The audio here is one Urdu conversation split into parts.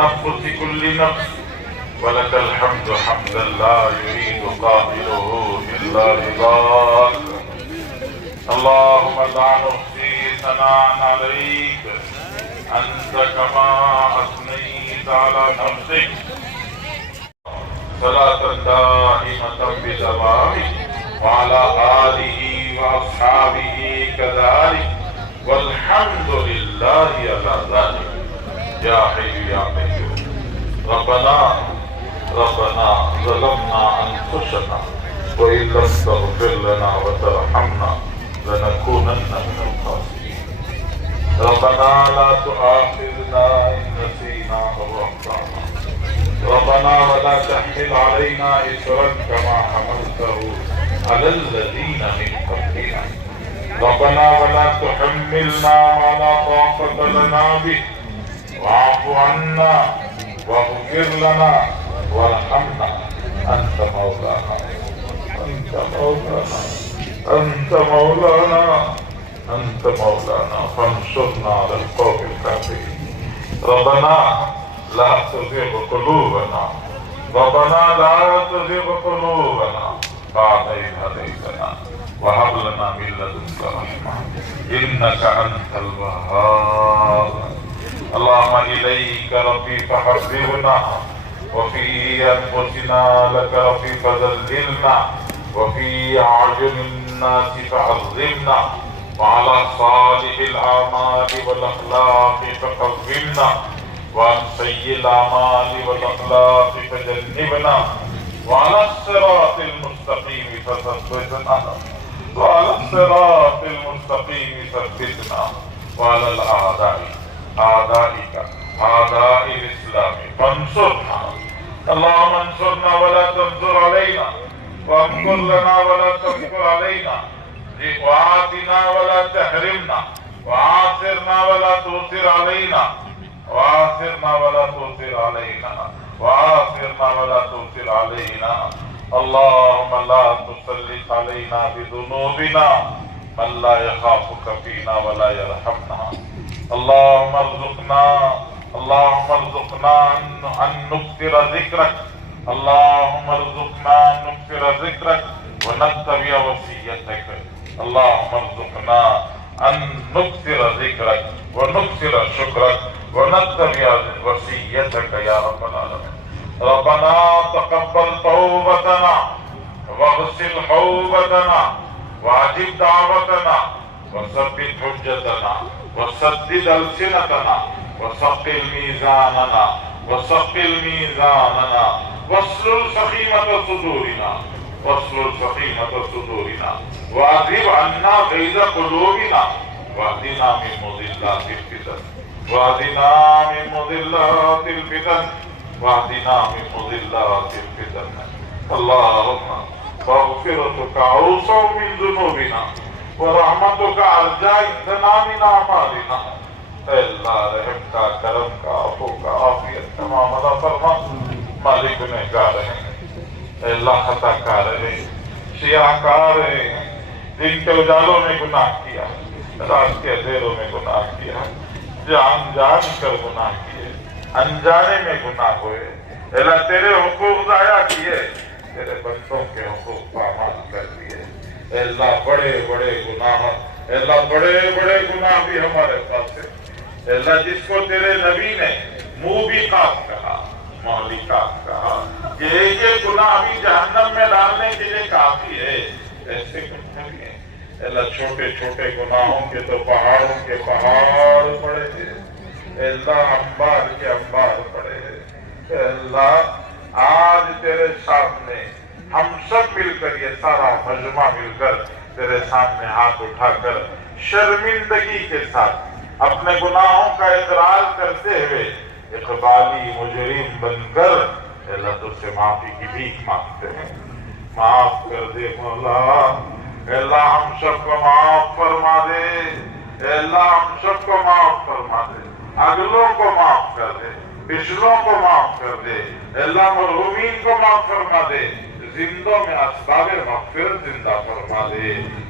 وتنفس كل نفس ولك الحمد حمدا لا يريد قائله إلا رضاك. اللهم لا نحصي ثناء عليك أنت كما أثنيت على نفسك صلاة دائمة بدوامك وعلى آله وأصحابه كذلك والحمد لله على ذلك. يا حي يا قيوم. ربنا ظلمنا أنفسنا وإن لم تغفر لنا وترحمنا لنكونن من الخاسرين. ربنا لا تؤاخذنا إن نسينا أو أخطأنا. ربنا ولا تحمل علينا إصرا كما حملته على الذين من قبلنا. ربنا ولا تحملنا ما لا طاقة لنا به واعف عنا واغفر لنا وارحمنا أنت مولانا أنت مولانا أنت مولانا أنت مولانا فانصرنا على القوم الكافرين. ربنا لا تزغ قلوبنا ربنا لا تزغ قلوبنا بعد إذ هديتنا وهب لنا من لدنك رحمة إنك أنت الوهاب. اللهم إليك ربي فحببنا وفي أنفسنا لك ربي فذللنا وفي أعين الناس فعظمنا وعلى صالح الأعمال والأخلاق فقومنا وعن سيء الأعمال والأخلاق فجنبنا وعلى الصراط المستقيم فثبتنا وعلى الصراط المستقيم ثبتنا وعلى الأعداء أعدائك أعداء الإسلام فانصرنا. اللهم انصرنا ولا تنصر علينا وامكر لنا ولا تمكر علينا وآتنا ولا تحرمنا وآثرنا ولا تؤثر علينا وآثرنا ولا تؤثر علينا وآثرنا ولا تؤثر علينا. اللهم لا تسلط علينا بذنوبنا من لا يخافك فينا ولا يرحمنا. اللهم ارزقنا أن نكثر ذكرك. اللهم ارزقنا أن نكثر ذكرك ونتبع وصيتك. اللهم ارزقنا أن نكثر ذكرك ونكثر شكرك ونتبع وصيتك يا رب العالمين. ربنا تقبل توبتنا واغسل حوبتنا واجب دعوتنا وثبت حجتنا وسدد ألسنتنا وثقل ميزاننا واسلل سخيمة صدورنا وأذهب عنا غيظ قلوبنا واهدنا من مضلات الفتن. اللهم مغفرتك أوسع من ذنوبنا ورحمتك أرجى عندنا من أعمالنا. اے اللہ رحم کا کرم کا عفو کا عافیت کا معاملہ فرما. مالک نے کہا رہے اے اللہ خطا کار رہے سیاہ کار رہے دن کے اجالوں میں گناہ کیا رات کے اندھیروں میں گناہ کیا جان کر گناہ کیے انجانے میں گناہ ہوئے. اللہ تیرے حقوق ضائع کیے تیرے بندوں کے حقوق پامال کر دیے. اے اللہ بڑے بڑے گناہ بھی ہمارے پاس ہے. اے اللہ جس کو تیرے نبی نے موبقات کہا مہلکات کہا کہ یہ گناہ بھی جہنم میں ڈالنے کے لیے کافی ہے ایسے گناہ بھی ہیں. اے اللہ چھوٹے چھوٹے گناہوں کے تو پہاڑوں کے پہاڑ پڑے ہیں. اے اللہ انبار کے انبار پڑے ہیں. اے اللہ آج تیرے سامنے ہم سب مل کر یہ سارا مجمع مل کر تیرے سامنے ہاتھ اٹھا کر شرمندگی کے ساتھ اپنے گناہوں کا اقرار کرتے ہوئے اقبالی مجرم بن کر اللہ تجھ سے معافی کی بھیک مانگتے ہیں. معاف کر دے مولا. اے اللہ ہم سب کو معاف فرما دے. اے اللہ ہم سب کو معاف فرما دے. اگلوں کو معاف کر دے پچھلوں کو معاف کر دے. اے اللہ مرحومین کو معاف فرما دے. زندوں میں اسباب مغفرت زندہ فرما دے.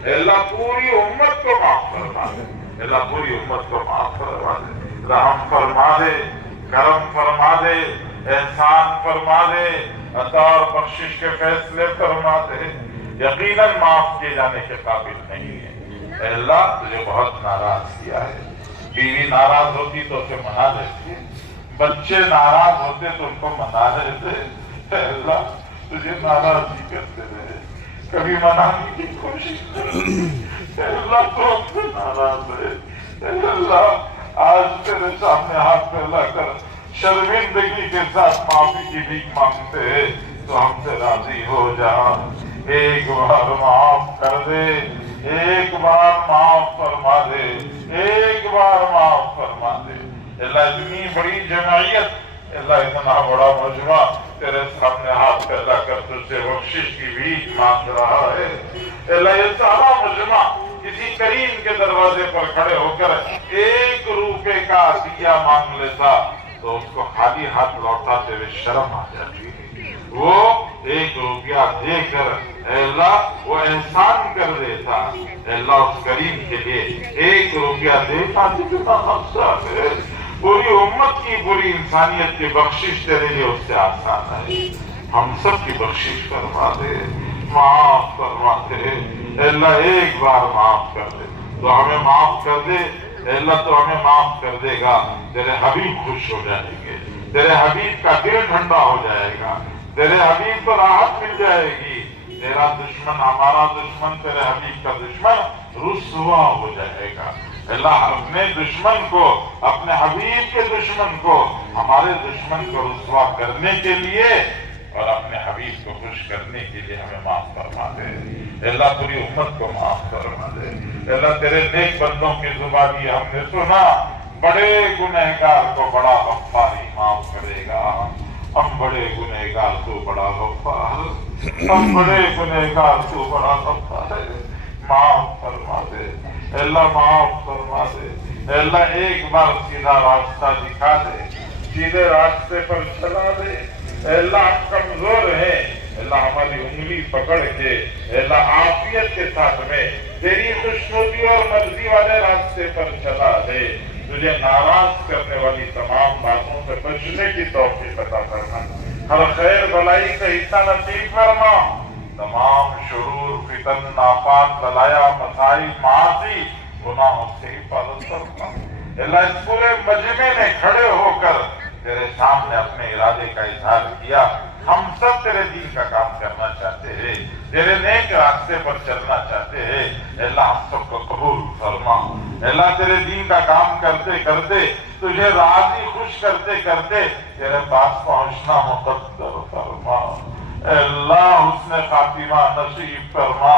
اے اللہ پوری امت کو معاف فرما دے. اللہ پوری امت کو معاف فرما دے. رحم فرما دے. کرم فرما دے، احسان فرما دے، عطا اور بخشش کے فیصلے فرما دے۔ یقیناً معاف کیے جانے کے قابل نہیں ہے۔ اے اللہ تجھے بہت ناراض کیا ہے، بیوی ناراض ہوتی تو اسے منا لیتی، بچے ناراض ہوتے تو ان کو منا لیتے۔ اے اللہ تجھے ناراض نہیں کرتے رہے، کبھی منانے کی کوشش کرے۔ اے اللہ تو ہم سے ناراض ہے۔ اے اللہ آج تیرے سامنے ہاتھ پھیلا کر شرمندگی کے ساتھ معافی کی بھیک مانگتے ہیں، تو ہم سے راضی ہو جا، ایک بار معاف کر دے، ایک بار معاف فرما دے، ایک بار معاف فرما دے۔ اللہ اتنی بڑی جمعیت، اللہ اتنا بڑا مجمع تیرے سامنے ہاتھ پھیلا کر تجھ سے بخشش کی بھیک مانگ رہا ہے۔ اللہ یہ سارا مجمع کسی کریم کے دروازے پر کھڑے ہو کر 1 روپے کا دیا مانگ لیتا تو اس کو خالی ہاتھ لوٹاتے ہوئے شرم آ جاتی۔ وہ 1 روپیہ دے کر اے اللہ وہ احسان کر دیتا۔ اے اللہ اس کریم کے لیے 1 روپیہ دیتا کتنا مقصد ہے۔ پوری امت کی، پوری انسانیت کی بخشش تیرے لیے اس سے آسان ہے۔ ہم سب کی بخشش فرما دے، معاف فرما دے۔ اے اللہ ایک بار معاف کر دے تو ہمیں معاف کر دے۔ اے اللہ تو ہمیں معاف کر دے گا، تیرے حبیب خوش ہو جائیں گے، تیرے حبیب کا دل ٹھنڈا ہو جائے گا، تیرے حبیب کو راحت مل جائے گی۔ تیرا دشمن ہمارا دشمن، تیرے حبیب کا دشمن رسوا ہو جائے گا۔ اللہ اپنے دشمن کو، اپنے حبیب کے دشمن کو، ہمارے دشمن کو رسوا کرنے کے لیے اور اپنے حبیب کو خوش کرنے کے لیے ہمیں معاف فرما دے۔ اللہ پوری امت کو معاف فرما دے۔ اللہ تیرے نیک بندوں کی زبان یہ ہم نے سنا، بڑے گنہگار کو بڑا غفار ہی معاف کرے گا۔ ہم بڑے گنہگار تو بڑا غفار، ہم بڑے گنہگار تو بڑا غفار ہے، معاف فرما دے۔ اللہ معاف فرما دے۔ اللہ ایک بار سیدھا راستہ دکھا دے، سیدھے راستے پر چلا دے۔ اللہ ہم کمزور ہیں، اللہ ہماری انگلی پکڑ کے اللہ عافیت کے ساتھ میں تیری خوشنودی اور مرضی والے راستے پر چلا دے۔ تجھے ناراض کرنے والی تمام باتوں سے بچنے کی توفیق عطا فرما، ہر خیر بلائی سے حصہ نصیب فرما، تمام شرور فتن ناپاک بلایا مسائل معاصی گناہوں سے حفاظت فرما۔ اللہ اس پورے مجمع نے کھڑے ہو کر تیرے سامنے اپنے ارادے کا اظہار کیا، ہم سب تیرے دین کا کام کرنا چاہتے ہیں، تیرے نیک راستے پر چلنا چاہتے ہیں۔ اللہ ہم سب کو قبول فرما۔ اللہ تیرے دین کا کام کرتے کرتے، تجھے راضی خوش کرتے کرتے تیرے پاس پہنچنا مقدر فرما۔ اے اللہ حسن خاتمہ نصیب فرما،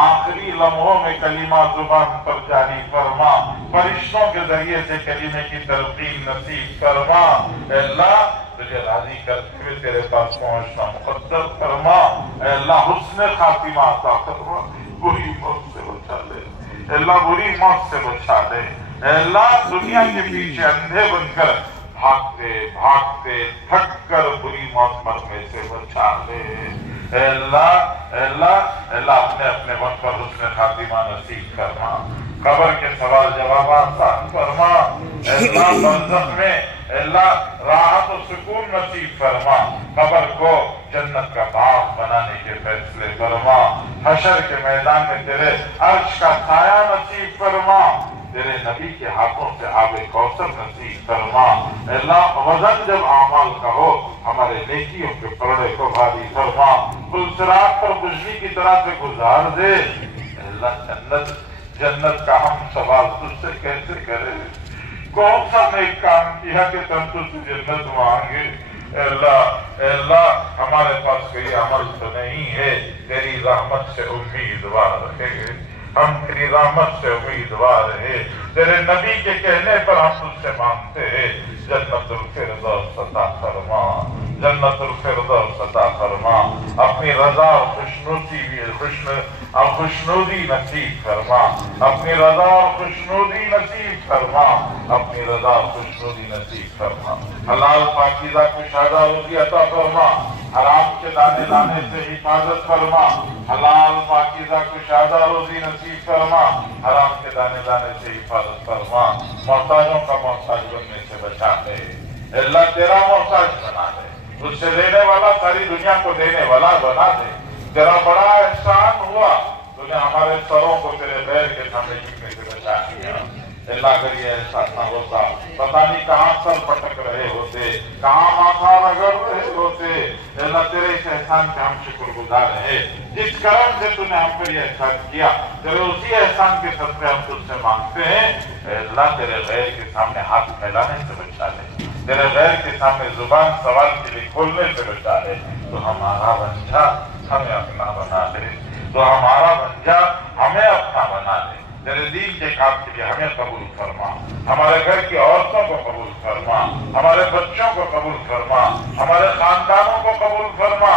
آخری لمحوں میں کلمہ زبان پر جاری فرما، فرشتوں کے ذریعے سے کلمے کی تلقین نصیب فرما۔ اے اللہ تجھے راضی کرتے ہوئے تیرے پاس پہنچنا مقدر فرما۔ اے اللہ حسن خاتمہ عطا فرما، بری موت سے بچا لے۔ اے اللہ بری موت سے بچا لے۔ اے اللہ دنیا کے پیچھے اندھے بن کر بھاگتے بھاگتے تھک کر بری موت مرنے سے بچا لے۔ اے اللہ اے اللہ اے اللہ اپنے وقت پر حسن خاتمہ نصیب فرما، قبر کے سوال جوابات آسان فرما۔ اے اللہ برزخ میں اے اللہ راحت و سکون نصیب فرما، قبر کو جنت کا باغ بنانے کے فیصلے فرما، حشر کے میدان میں تیرے عرش کا سایہ نصیب فرما، تیرے نبی کے ہاتھوں سے آب کوثر نصیب فرما۔ اے اللہ وزن جب اعمال کا ہو ہمارے نیکیوں کے پلڑے کو بھاری فرما، پلسرات پر بجلی کی طرح سے گزار دے۔ اے اللہ جنت کا ہم سوال تجھ سے کیسے کریں؟ کون سا نیک کام کیا کہ تم تجھ سے جنت مانگے؟ اے اللہ ہمارے پاس کوئی عمل تو نہیں ہے، تیری رحمت سے امیدوار رہے، ہم تیری رحمت سے امیدوار ہے، تیرے نبی کے کہنے پر ہم تجھ سے مانگتے ہیں، جنت الفردوس عطا فرما، جنت الفردوس عطا فرما، اپنی رضا اور خوشنودی نصیب فرما، اپنی رضا اور خوشنودی نصیب فرما، اپنی رضا اور خوشنودی نصیب فرما، حلال پاکیزہ کشادہ روزی عطا فرما، حرام کے دانے لانے سے حفاظت فرما، حلال پاکیزہ کشادہ روزی نصیب فرما، حرام کے دانے لانے سے حفاظت فرما، محتاجوں کا محتاج بننے سے بچا دے۔ اللہ تیرا محتاج بنا دے، تجھ سے لینے والا ساری دنیا کو دینے والا بنا دے۔ تیرا بڑا احسان ہوا، تو نے ہمارے سروں کو تیرے غیر کے سامنے جھکنے سے بچا دیا۔ اللہ اگر یہ احسان نہ ہوتا، پتہ نہیں کہاں سر پٹک رہے ہوتے، کہاں ماتھا رگڑ رہے ہوتے۔ اللہ تیرے اس احسان کے ہم شکر گزار ہیں، جس کرم سے تو نے ہم پر یہ احسان کیا، تیرے اسی احسان کے صدقے ہم تجھ سے مانگتے ہیں۔ اے اللہ تیرے غیر کے سامنے ہاتھ پھیلانے سے بچا لے، تیرے غیر کے سامنے زبان سوال کے لیے کھولنے سے بچا لے۔ تو ہمارا بن جا، ہمیں اپنا بنا لے، تو ہمارا بن جا، ہمیں اپنا بنا لے۔ تیرے دین کے کام کے لیے ہمیں قبول فرما، ہمارے گھر کی عورتوں کو قبول فرما، ہمارے بچوں کو قبول فرما، ہمارے خاندانوں کو قبول فرما،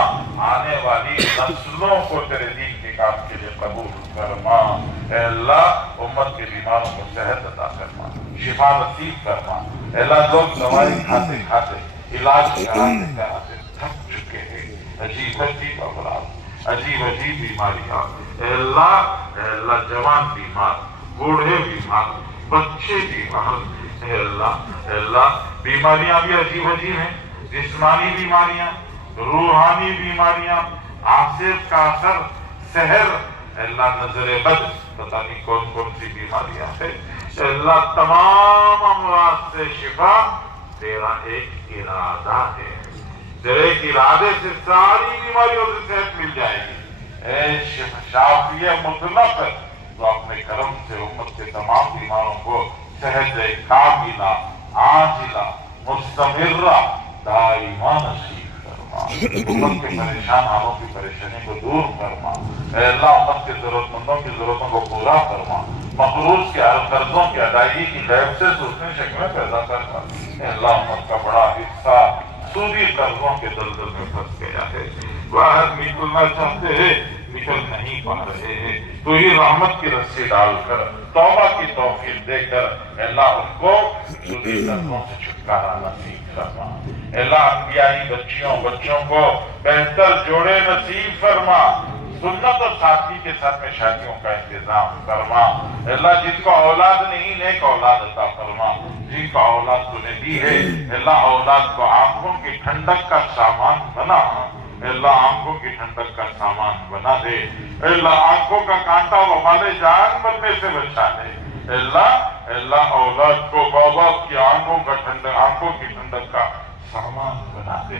آنے والی نسلوں کو تیرے دین کے کام کے لیے قبول فرما۔ اے اللہ امت کے بیماروں کو صحت عطا فرما، شفا نصیب فرما۔ اے اللہ لوگ دوائی کھاتے کھاتے، علاج کراتے کراتے تھک چکے ہیں، عجیب عجیب امراض، عجیب عجیب بیماریاں۔ اے اللہ جوان بیمار، بوڑھے بیمار، بچے بیمار۔ اے اللہ بیماریاں بھی عجیب عجیب ہیں، جسمانی بیماریاں، روحانی بیماریاں، آصف کا اثر، سحر، اے اللہ نظر بد، پتہ نہیں کون کون سی بیماریاں ہیں۔ اے اللہ تمام امراض سے شفا تیرا ایک ارادہ ہے، تیرے ایک ارادے سے ساری بیماریوں سے صحت مل جائے گی۔ اے شافی مطلق، تو اپنے کرم سے امت کے تمام بیماروں کو صحت کاملہ، عاجلہ، مستمرہ، دائمہ نصیب فرما۔ امت کے پریشان حالوں کی پریشانی کو دور فرما۔ اے اللہ امت کے ضرورت مندوں کی ضرورتوں کو پورا فرما، مقروض کے قرضوں کی ادائیگی کی غیب سے سوچنے شکلیں پیدا فرما۔ اے اللہ امت کا بڑا حصہ سودی قرضوں کے دلدل میں پھنس گیا ہے، باہر نکلنا چاہتے ہیں نکل نہیں پا رہے ہیں، تو ہی رحمت کی رسی ڈال کر توبہ کی توفیق دے کر اے اللہ ان کو سودی قرضوں سے چھٹکارا نصیب فرما۔ اے اللہ انبیائی بچوں کو بہتر جوڑے نصیب فرما، سنت اور ساتھی کے ساتھ میں شادیوں کا انتظام فرما۔ اے اللہ جن کو اولاد نہیں، نیک اولاد عطا فرما، جن کو اولاد تو نے دی ہے اے اللہ اولاد کو آنکھوں کی ٹھنڈک کا سامان بنا۔ اے اللہ آنکھوں کی ٹھنڈک کا سامان بنا دے، اے اللہ آنکھوں کا کانٹا وبال جان بننے سے بچا دے۔ اے اللہ اولاد کو بابا کی آنکھوں کی ٹھنڈک کا سامان بنا دے۔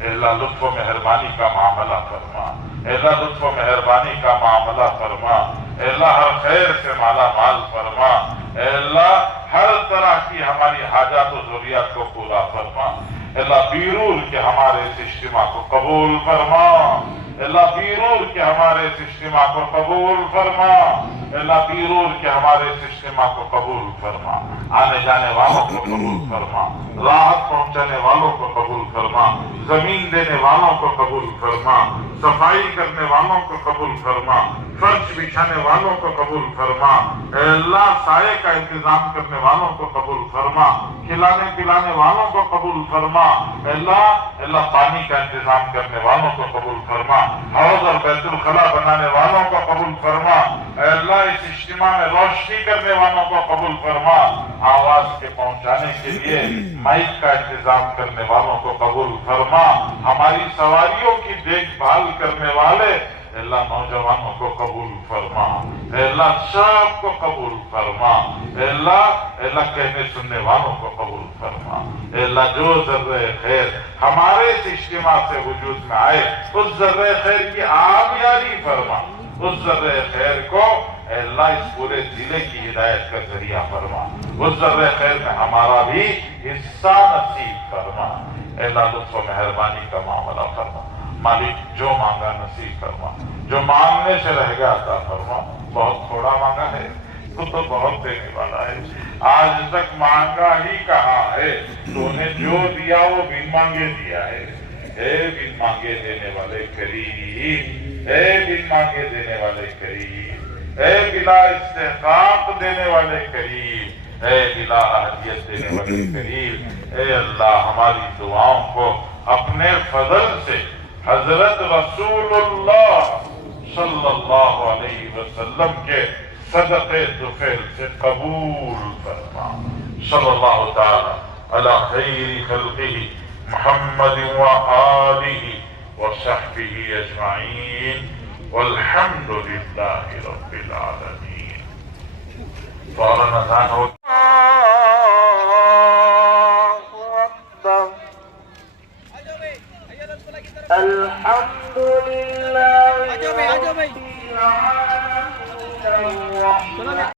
اے اللہ لطف و مہربانی کا معاملہ فرما، اے اللہ لطف و مہربانی کا معاملہ فرما۔ اے اللہ ہر خیر سے مالا مال فرما۔ اے اللہ ہر طرح کی ہماری حاجات و ضروریات کو پورا فرما۔ اے اللہ بیرور کے ہمارے اس اجتماع کو قبول فرما۔ اے اللہ بیرور کے ہمارے اس اجتماع کو قبول فرما۔ اے اللہ بیرور کے ہمارے اس اجتماع کو قبول فرما۔ آنے جانے والوں کو قبول فرما، راحت پہنچانے والوں کو قبول فرما، زمین دینے والوں کو قبول فرما، صفائی کرنے والوں کو قبول فرما، فرش بچھانے والوں کو قبول فرما۔ اے اللہ سائے کا انتظام کرنے والوں کو قبول فرما، کھلانے پلانے والوں کو قبول فرما۔ اے اللہ پانی کا انتظام کرنے والوں کو قبول فرما، حوض اور بیت الخلا بنانے والوں کو قبول فرما۔ اے اللہ اس اجتماع میں روشنی کرنے والوں کو قبول فرما، آواز کے پہنچانے کے لیے مائک کا انتظام کرنے والوں کو قبول فرما، ہماری سواریوں کی دیکھ بھال کرنے والے اے اللہ نوجوانوں کو قبول فرما۔ اے اللہ سب کو قبول فرما۔ اے اللہ کہنے سننے والوں کو قبول فرما۔ اے اللہ جو ذرہ خیر ہمارے اس اجتماع سے وجود میں آئے اس ذرہ خیر کی آبیاری فرما، اس ذرہ خیر کو اے اللہ اس پورے ضلع کی ہدایت کا ذریعہ فرما، اس ذرہ خیر میں ہمارا بھی حصہ نصیب فرما۔ اے اللہ لطف و مہربانی کا معاملہ فرما، مالک جو مانگا نصیب فرما، جو مانگنے سے رہ گیا عطا فرما۔ بہت تھوڑا مانگا ہے تو بہت دینے والا ہے، آج تک مانگا ہی کہاں ہے، تو نے جو دیا وہ بن مانگے دیا ہے۔ اے بن مانگے دینے والے کریم، اے بن مانگے دینے والے کریم، اے بلا استحقاق دینے والے کریم، اے بلا اہلیت دینے والے کریم۔ اے اللہ ہماری دعاؤں کو اپنے فضل سے حضرت رسول اللہ صلی اللہ علیہ وسلم کے صدقے دفعل سے قبول فرما۔ صلی اللہ تعالی على خير خلقه محمد وآله وصحبه أجمعين والحمد لله رب العالمين. فوراً اذان ہو الحمد لله رب العالمين.